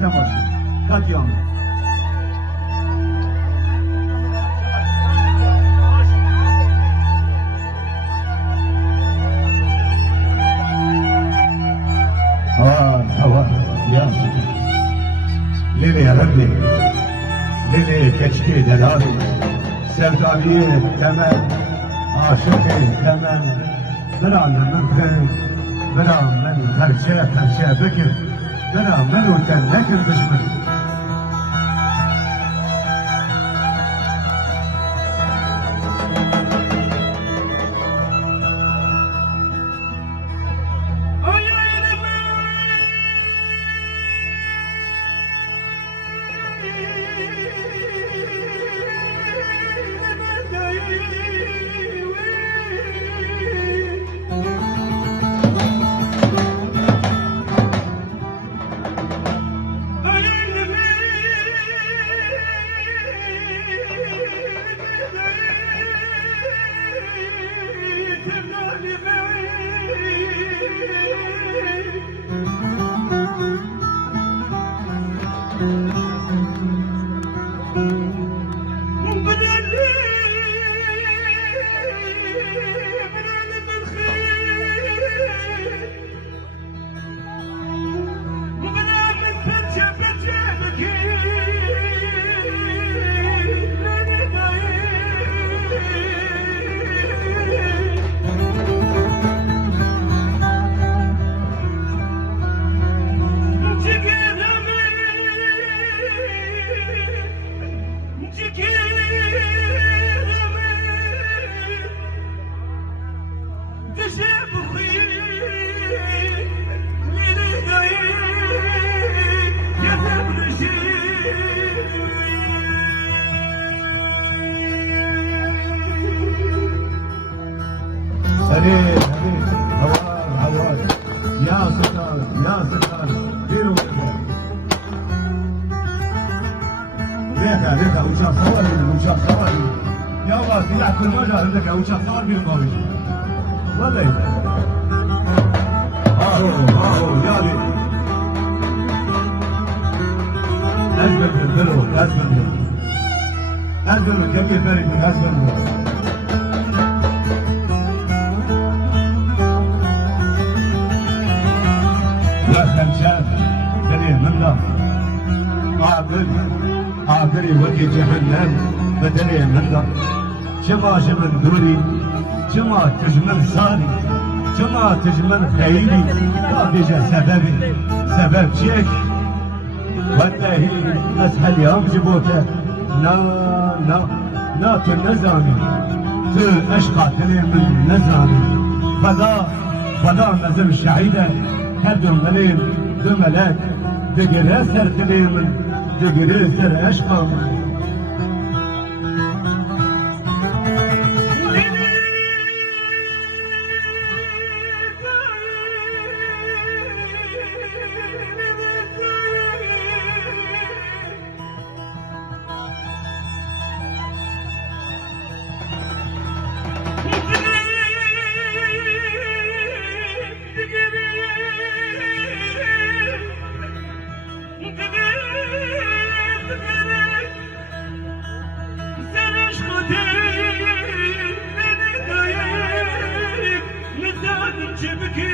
تماشا قديم هوا يا ليلي يا ربي ليلي كشكي دلالي سردابية تمام عاشقي تمام برام من خير برام من خرشة بكر برام من وتنكر بجمل هريد هوار يا ستار ديروا ليك وشاف صوري يا الله سلاح كل مجال لك وشاف صور بالقوي والله يا بي أزبل كبير فريد من أزبل يا خمشان دليل منه عابري وجه جهنم بدليل منه شما شمن دوري شما تجمل صاري شما تجمل خيري بيجا سبب شيك والله اسهل يوم جبوته لا تنزامي اشقى تلي من نزامي فلا نزم الشعيده هدم مليم دملك دقر أسر تليم دقر أسر أشقى Çebeki